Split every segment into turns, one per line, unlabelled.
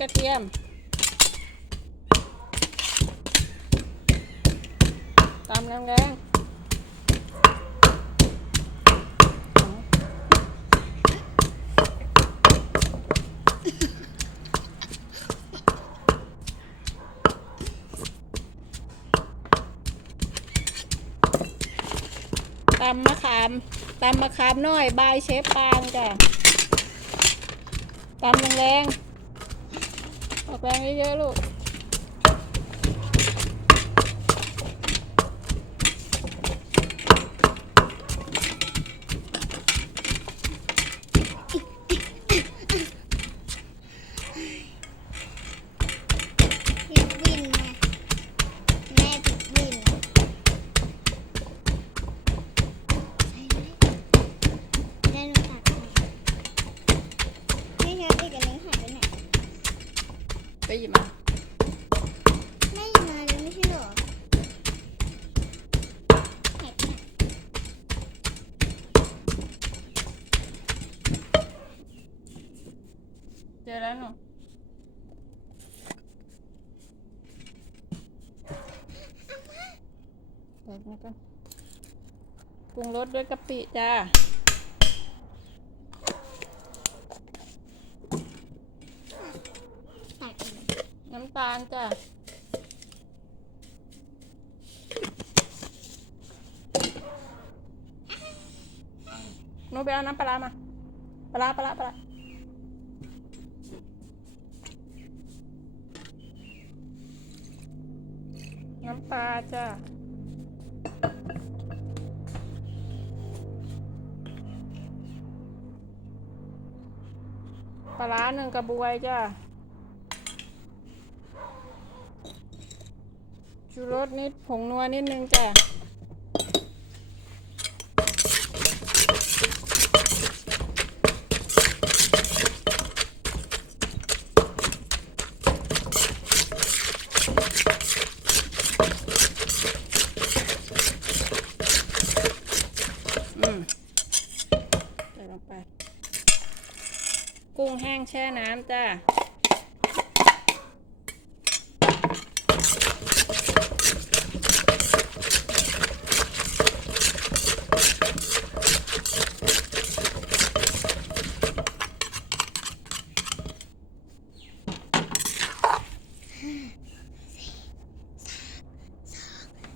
กระเทียมตำแรงๆตำมะขามตำมะขามน้อย บายเชฟปางจ้ะตำแรงๆ ออกแรงเยอะๆลูก
ไปห
ยิบมา
แม่อยู่นานแล้วไม่ใช่เหรอหายไปไหน
เจอแล้วหนูเดี๋ยวนะก็ปรุงรสด้วยกะปิจ้า
ตักอีก
น้ำตาลจ้าหนูไปเอาน้ำปลามาปลาปลาปลาน้ำปลาจ้าปลาหนึ่งกระบวยจ้า ชูรสนิดผงนัวนิดนึงจ้ะใส่ลงไปกุ้งแห้งแช่น้ำจ้า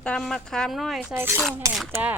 ตำมะขามน้อยใส่กุ้งแห้งจ้า